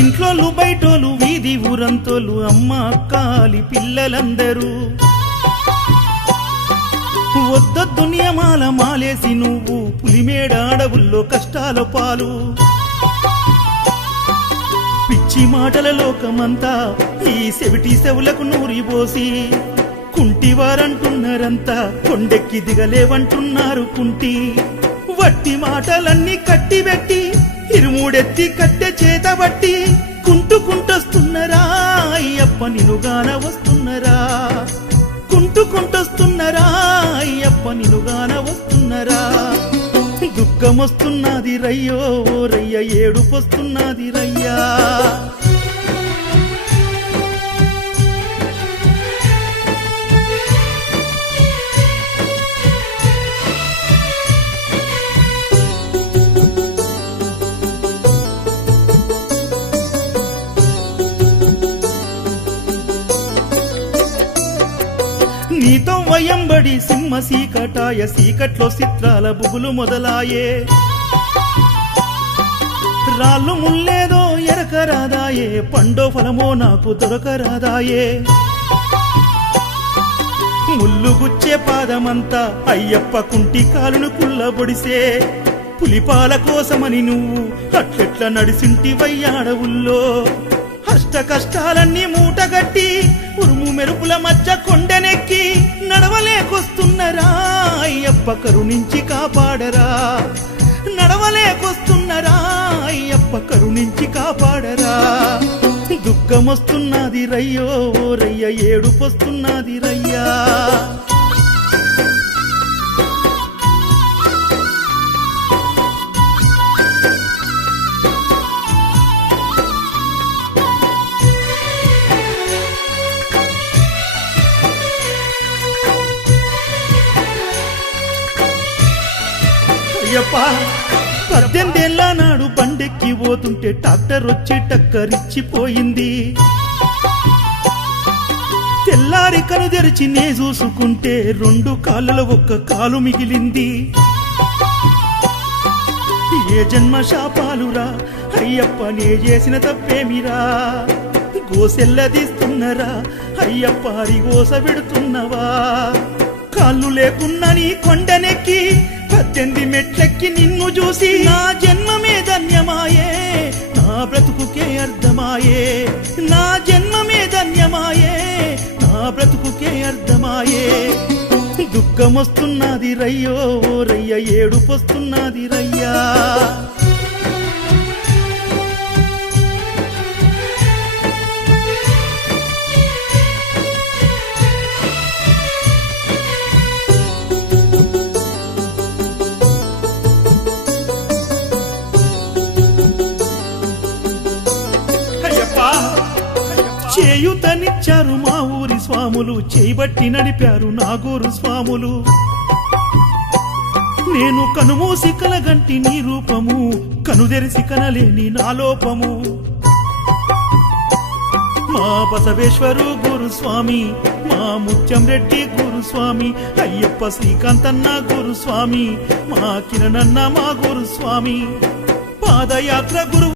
ఇంట్లోలు బయటోలు వీధి ఊరంతోలు అమ్మ అక్కాలి పిల్లలందరూ వద్దొద్దు నియమాల మాలేసి నువ్వు పులిమేడ అడవుల్లో కష్టాల పాలు పిచ్చి మాటల లోకమంతా ఈ సెవిటి సెవులకు నూరిపోసి కుంటివారంటున్నారంతా కొండెక్కి దిగలేవంటున్నారు కుంటి వట్టి మాటలన్నీ కట్టిబెట్టి ఇరుమూడెత్తి కట్టె చేతబట్టి కుంటుకుంటొస్తున్నారా అయ్యప్ప నినుగాన వస్తున్నారా కుంటుకుంటొస్తున్నారా అయ్యప్ప నినుగాన వస్తున్నారా దుఃఖమొస్తున్నది రయ్యో రయ్య ఏడుపొస్తున్నది రయ్యా నీతో వయంబడి సింహ సీకటాయ సీకట్లో చిత్రాల బుగులు మొదలాయే రాళ్ళు ముల్లేదో ఎరకరాదాయే పండో ఫలమో నాకు దొరకరాదాయే ముల్లు గుచ్చే పాదమంతా అయ్యప్ప కుంటి కాలును కుల్లబొడిసే పులిపాల కోసమని నువ్వు అట్లెట్ల నడిసింటివయ్యాడవుల్లో అష్ట కష్టాలన్నీ మూటగట్టి ఉరుము మెరుపుల మధ్య కొండనెక్కి నడవలేకొస్తున్నారా అయ్యప్ప కరుణించి కాపాడరా నడవలేకొస్తున్నారా అయ్యప్ప కరుణించి కాపాడరా దుఃఖమొస్తున్నది రయ్యో రయ్య ఏడుపొస్తున్నది రయ్యా అయ్యప్ప 18 ఏళ్ల నాడు బండెక్కి పోతుంటే ట్రాక్టర్ వచ్చి టక్కరిచ్చిపోయింది తెల్లారి కను తెరిచి నే చూసుకుంటే 2 కాళ్ళలో 1 కాలు మిగిలింది ఏ జన్మ శాపాలురా అయ్యప్ప నే చేసిన తప్పేమిరా గోసెల్లదీస్తున్నారా అయ్యప్ప అరిగోస పెడుతున్నవా కాళ్ళు లేకున్నా నీ కొండనెక్కి 18 మెట్లెక్కి నిన్ను చూసి నా జన్మమే ధన్యమాయే నా బ్రతుకుకే అర్థమాయే నా జన్మమే ధన్యమాయే నా బ్రతుకుకే అర్థమాయే దుఃఖమొస్తున్నది రయ్యో రయ్య ఏడుపొస్తున్నది రయ్యా చేయుతనిచ్చారు మా ఊరి స్వాములు చేయబట్టి నడిపారు నాగూరు స్వాములు నేను కనుమూసి కలగంటి నీ రూపము కనుదెరిసి కనలేని నా లోపము మా బసవేశ్వరు గురుస్వామి మా ముత్యం రెడ్డి గురుస్వామి అయ్యప్ప శ్రీకాంతన్న గురుస్వామి మా కిరణన్న మా గురుస్వామి పాదయాత్ర గురు